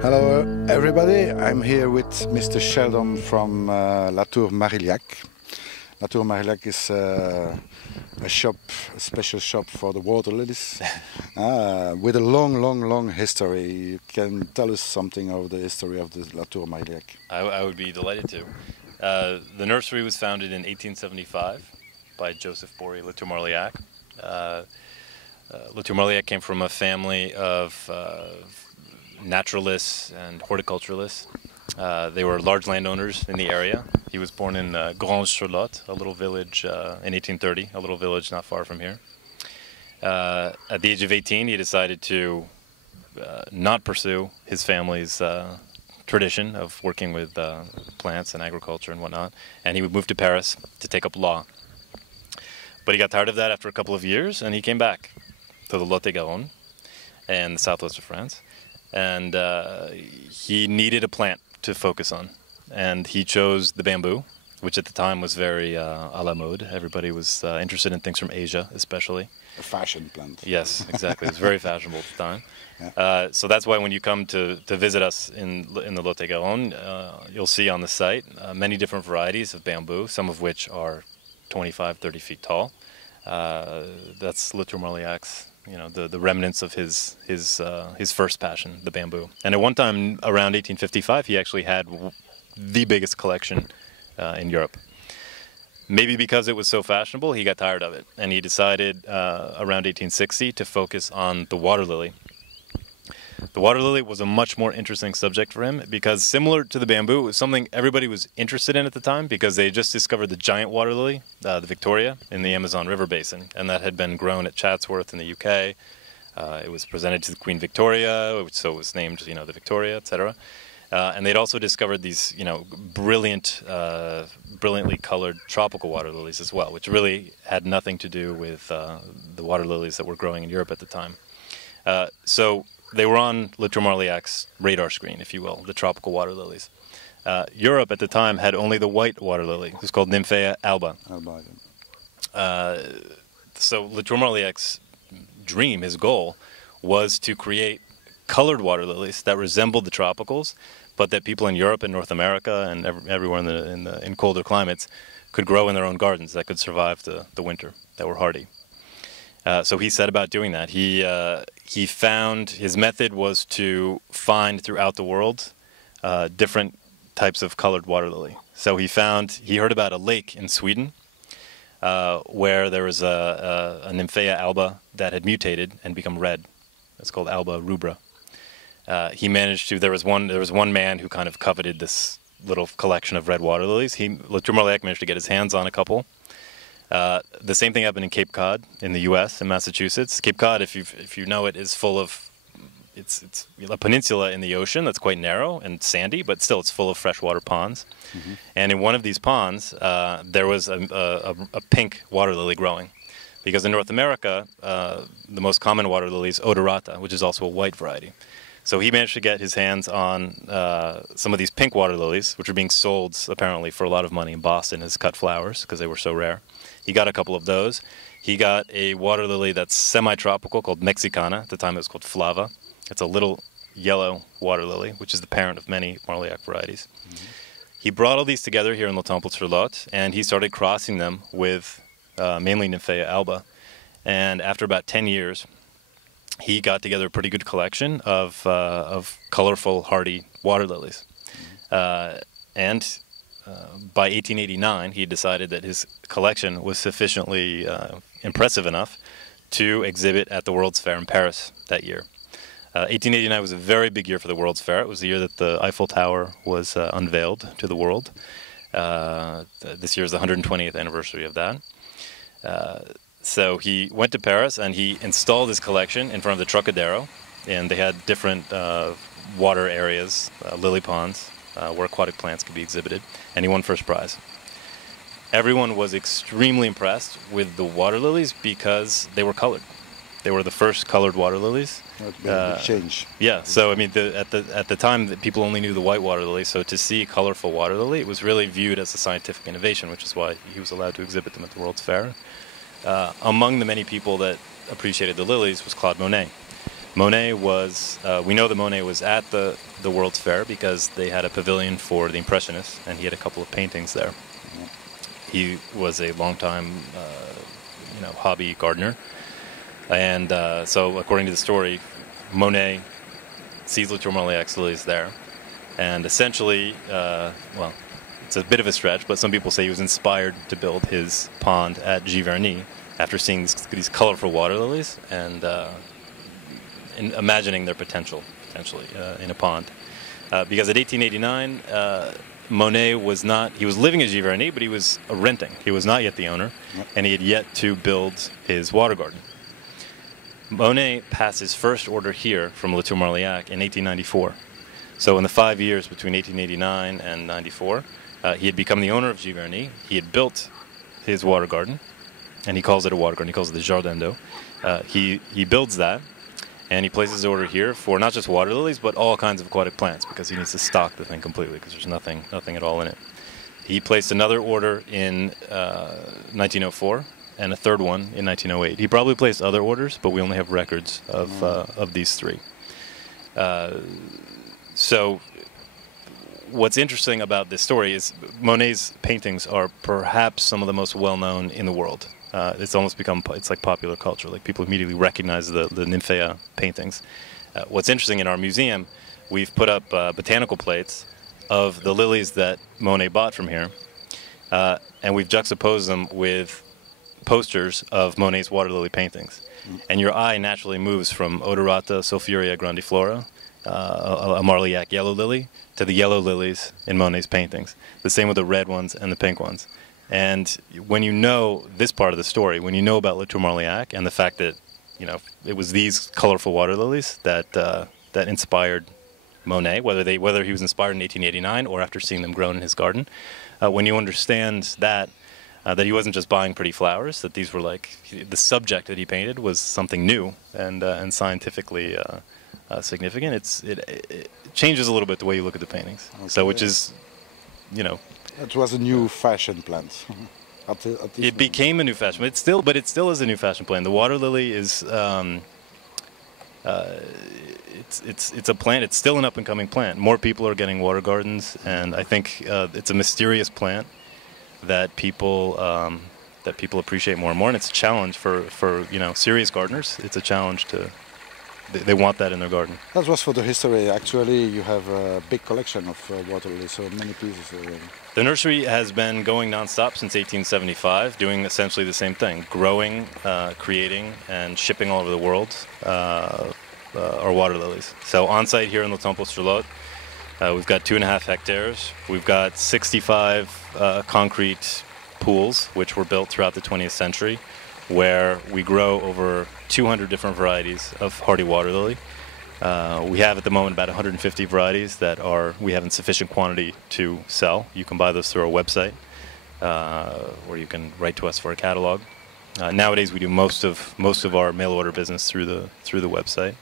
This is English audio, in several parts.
Hello everybody, I'm here with Mr. Sheldon from Latour Marliac. Latour Marliac is a special shop for the water lilies with a long history. You can tell us something of the history of the Latour Marliac. I would be delighted to. The nursery was founded in 1875 by Joseph Bory Latour Marliac. Latour Marliac came from a family of naturalists and horticulturalists. They were large landowners in the area. He was born in Grange-sur-Lot, a little village in 1830, a little village not far from here. At the age of 18, he decided to not pursue his family's tradition of working with plants and agriculture and whatnot, and he would move to Paris to take up law. But he got tired of that after a couple of years, and he came back to the Lot-et-Garonne and the southwest of France. And he needed a plant to focus on, and he chose the bamboo, which at the time was very à la mode. Everybody was interested in things from Asia, especially. A fashion plant. Yes, exactly. It was very fashionable at the time. Yeah. So that's why when you come to visit us in the Lot-et-Garonne, you'll see on the site many different varieties of bamboo, some of which are 25, 30 feet tall. That's Latour Marliac's, the remnants of his first passion, the bamboo. And at one time, around 1855, he actually had the biggest collection in Europe. Maybe because it was so fashionable, he got tired of it, and he decided around 1860 to focus on the water lily. The water lily was a much more interesting subject for him because, similar to the bamboo, it was something everybody was interested in at the time because they had just discovered the giant water lily, the Victoria, in the Amazon River Basin, and that had been grown at Chatsworth in the UK. It was presented to the Queen Victoria, so it was named, the Victoria, etc. And they'd also discovered these, brilliantly colored tropical water lilies as well, which really had nothing to do with the water lilies that were growing in Europe at the time. So they were on Latour Marliac's radar screen, if you will, the tropical water lilies. Europe at the time had only the white water lily. It was called Nymphaea alba. So Latour Marliac's dream, his goal, was to create colored water lilies that resembled the tropicals, but that people in Europe and North America and everywhere in colder climates could grow in their own gardens that could survive the winter, that were hardy. So he set about doing that. He found his method was to find throughout the world different types of colored water lily. So he heard about a lake in Sweden where there was a Nymphaea alba that had mutated and become red. It's called Alba rubra. There was one man who kind of coveted this little collection of red water lilies. Latour Marliac managed to get his hands on a couple. The same thing happened in Cape Cod in the U.S. in Massachusetts. Cape Cod, if you know it, is full of it's a peninsula in the ocean that's quite narrow and sandy, but still it's full of freshwater ponds. Mm-hmm. And in one of these ponds, there was a pink water lily growing, because in North America, the most common water lily is odorata, which is also a white variety. So he managed to get his hands on some of these pink water lilies, which were being sold apparently for a lot of money in Boston as cut flowers because they were so rare. He got a couple of those. He got a water lily that's semi-tropical called Mexicana. At the time it was called Flava. It's a little yellow water lily, which is the parent of many Marliac varieties. Mm-hmm. He brought all these together here in Untitled, and he started crossing them with mainly Nymphaea alba. And after about 10 years, he got together a pretty good collection of colorful, hardy water lilies. And by 1889, he decided that his collection was sufficiently impressive enough to exhibit at the World's Fair in Paris that year. 1889 was a very big year for the World's Fair. It was the year that the Eiffel Tower was unveiled to the world. This year is the 120th anniversary of that. So he went to Paris and he installed his collection in front of the Trocadero, and they had different water areas, lily ponds, where aquatic plants could be exhibited, and he won first prize. Everyone was extremely impressed with the water lilies because they were colored. They were the first colored water lilies. That made a big change. Yeah, so I mean, at the time, that people only knew the white water lily. So to see a colorful water lily, it was really viewed as a scientific innovation, which is why he was allowed to exhibit them at the World's Fair. Among the many people that appreciated the lilies was Claude Monet. Monet was, we know that Monet was at the World's Fair because they had a pavilion for the Impressionists, and he had a couple of paintings there. He was a longtime, hobby gardener. And so, according to the story, Monet sees Latour Marliac's lilies there, and essentially, it's a bit of a stretch, but some people say he was inspired to build his pond at Giverny after seeing these colorful water lilies and imagining their potentially in a pond. Because at 1889, Monet he was living at Giverny, but he was renting. He was not yet the owner, and he had yet to build his water garden. Monet passed his first order here from Latour Marliac in 1894. So in the 5 years between 1889 and 94, he had become the owner of Giverny. He had built his water garden, and he calls it a water garden. He calls it the Jardin d'eau. He builds that, and he places his order here for not just water lilies, but all kinds of aquatic plants, because he needs to stock the thing completely, because there's nothing at all in it. He placed another order in 1904, and a third one in 1908. He probably placed other orders, but we only have records of these three. So what's interesting about this story is Monet's paintings are perhaps some of the most well-known in the world. It's almost it's like popular culture. Like, people immediately recognize the Nymphaea paintings. What's interesting, in our museum, we've put up botanical plates of the lilies that Monet bought from here, and we've juxtaposed them with posters of Monet's water lily paintings. And your eye naturally moves from Odorata Sulfurea grandiflora, a Marliac yellow lily, to the yellow lilies in Monet's paintings. The same with the red ones and the pink ones. And when you know this part of the story, when you know about Latour Marliac and the fact that, it was these colorful water lilies that inspired Monet, whether he was inspired in 1889 or after seeing them grown in his garden, when you understand that he wasn't just buying pretty flowers, that these were the subject that he painted was something new and scientifically significant. It changes a little bit the way you look at the paintings. Okay. So, which is, It was a new fashion plant. It became a new fashion, but it still is a new fashion plant. The water lily is, it's a plant. It's still an up and coming plant. More people are getting water gardens, and I think it's a mysterious plant that people appreciate more and more, and it's a challenge for serious gardeners. It's a challenge to. They want that in their garden. That was for the history. Actually, you have a big collection of water lilies, so many pieces already. The nursery has been going nonstop since 1875, doing essentially the same thing: growing, creating, and shipping all over the world our water lilies. So on site here in Le Temple-sur-Lot, we've got 2.5 hectares. We've got 65 concrete pools, which were built throughout the 20th century, where we grow over 200 different varieties of hardy water lily. We have at the moment about 150 varieties that we have in sufficient quantity to sell. You can buy those through our website, or you can write to us for a catalog. Nowadays, we do most of our mail order business through the website.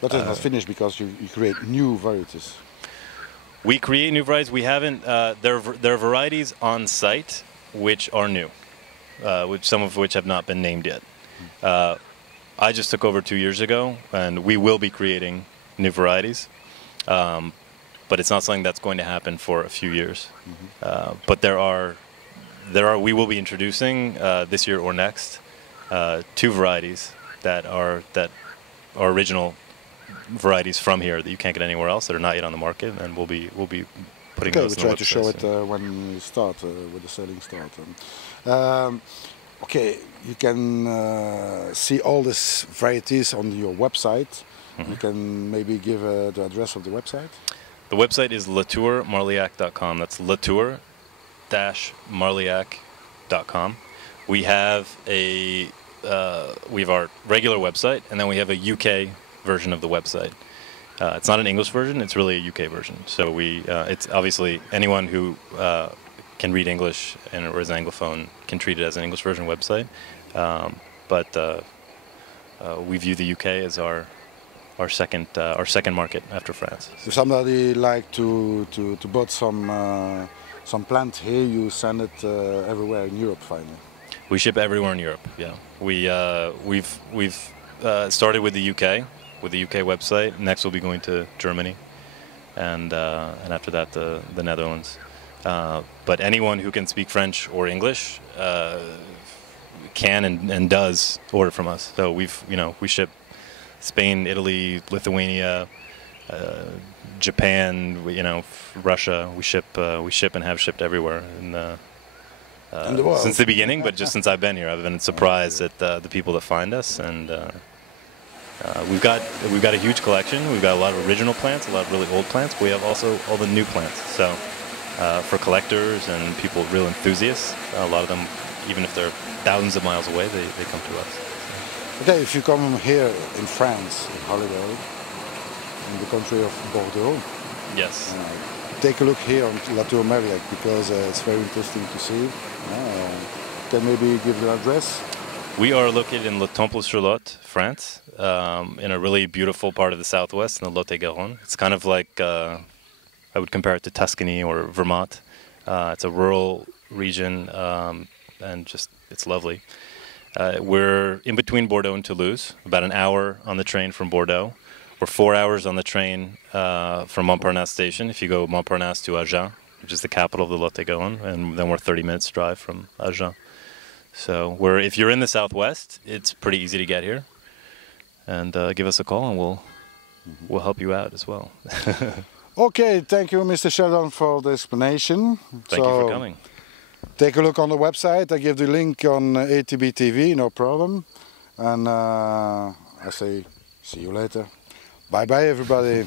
But it's not finished, because you create new varieties. We create new varieties. We haven't. There are varieties on site which are new, some of which have not been named yet. I just took over 2 years ago, and we will be creating new varieties, but it's not something that's going to happen for a few years. But we will be introducing this year or next 2 varieties that are original varieties from here that you can't get anywhere else, that are not yet on the market, and we'll be putting those. We'll try to show it when we start with the selling start. Okay, you can see all these varieties on your website. You can maybe give the address of the website. The website is latourmarliac.com. That's latour-marliac.com. We have our regular website, and then we have a UK version of the website. It's not an English version; it's really a UK version. So it's obviously anyone who can read English or is an Anglophone can treat it as an English version website. But we view the UK as our second market after France. If somebody like to bought some plant here, you send it everywhere in Europe finally. We ship everywhere in Europe. Yeah, we've started with the UK, with the UK website. Next, we'll be going to Germany, and after that, the Netherlands. But anyone who can speak French or English can and does order from us. So we ship Spain, Italy, Lithuania, Japan, Russia. We ship and have shipped everywhere in the world since the beginning. But just since I've been here, I've been surprised at the people that find us, and we've got a huge collection. We've got a lot of original plants, a lot of really old plants. But we have also all the new plants. So for collectors and people, real enthusiasts, a lot of them, even if they're thousands of miles away, they come to us. Okay, if you come here in France, in holiday, in the country of Bordeaux, yes, take a look here on Latour Marliac, because it's very interesting to see. Can maybe give the address? We are located in Le Temple-sur-Lot, France, in a really beautiful part of the southwest, in the Lot-et-Garonne. It's kind of like, I would compare it to Tuscany or Vermont. It's a rural region, and just, it's lovely. We're in between Bordeaux and Toulouse, about an hour on the train from Bordeaux. We're 4 hours on the train from Montparnasse station, if you go Montparnasse to Agen, which is the capital of the Lot-et-Garonne, and then we're 30 minutes drive from Agen. So if you're in the southwest, it's pretty easy to get here. And give us a call and we'll help you out as well. Okay, thank you, Mr. Sheldon, for the explanation. Thank you for coming. Take a look on the website. I give the link on ATB TV, no problem. And I say, see you later. Bye-bye, everybody.